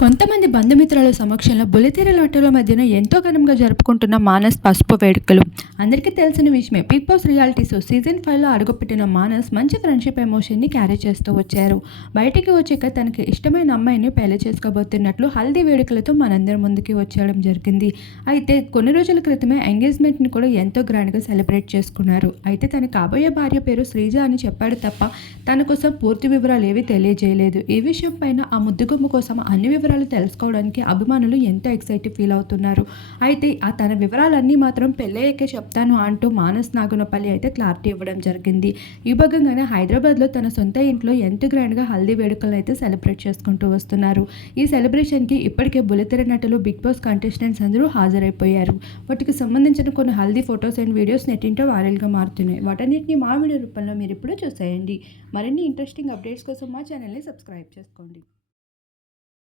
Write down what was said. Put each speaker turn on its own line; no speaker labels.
కొంతమంది బంధుమిత్రుల సమక్షంలో బుల్లితెర లోటల మధ్యన ఎంతో ఘనంగా జరుపుకుంటున్న మానస్ పసుపు వేడుకలు. అందరికీ తెలిసిన విషయమే Bigg Boss reality show season ఫైవ్లో అడుగుపెట్టిన మానస్ మంచి ఫ్రెండ్షిప్ ఎమోషన్ని క్యారీ చేస్తూ వచ్చారు. బయటికి వచ్చాక తనకి ఇష్టమైన అమ్మాయిని పెళ్ళి చేసుకోబోతున్నట్లు హల్దీ వేడుకలతో మనందరి ముందుకి వచ్చేయడం జరిగింది. అయితే కొన్ని రోజుల క్రితమే ఎంగేజ్మెంట్ని కూడా ఎంతో గ్రాండ్గా సెలబ్రేట్ చేసుకున్నారు. అయితే తన కాబోయే భార్య పేరు శ్రీజ అని చెప్పాడు తప్ప తన కోసం పూర్తి వివరాలు ఏవి తెలియజేయలేదు. ఈ విషయం పైన ఆ ముద్దుగుమ్మ కోసం అన్ని వివరాలు తెలుసుకోవడానికి అభిమానులు ఎంతో ఎక్సైట్ ఫీల్ అవుతున్నారు? అయితే ఆ తన వివరాలన్నీ మాత్రం పెళ్ళయ్యాకే చెప్తాను అంటూ మానస్ నాగునపల్లి అయితే క్లారిటీ ఇవ్వడం జరిగింది. ఈ భాగంగానే హైదరాబాద్లో తన సొంత ఇంట్లో ఎంత గ్రాండ్గా హల్దీ వేడుకలు అయితే సెలబ్రేట్ చేసుకుంటూ వస్తున్నారు. ఈ సెలబ్రేషన్కి ఇప్పటికే బుల్లితెర నటులు బిగ్ బాస్ కంటెస్టెంట్స్ అందరూ హాజరైపోయారు. వాటికి సంబంధించిన కొన్ని హల్దీ ఫొటోస్ అండ్ వీడియోస్ నెట్టింటో వైరల్గా మారుతున్నాయి. వాటన్నిటిని మా వీడియో రూపంలో మీరు ఇప్పుడు చూసేయండి. మరిన్ని ఇంట్రెస్టింగ్ అప్డేట్స్ కోసం మా ఛానల్ని సబ్స్క్రైబ్ చేసుకోండి.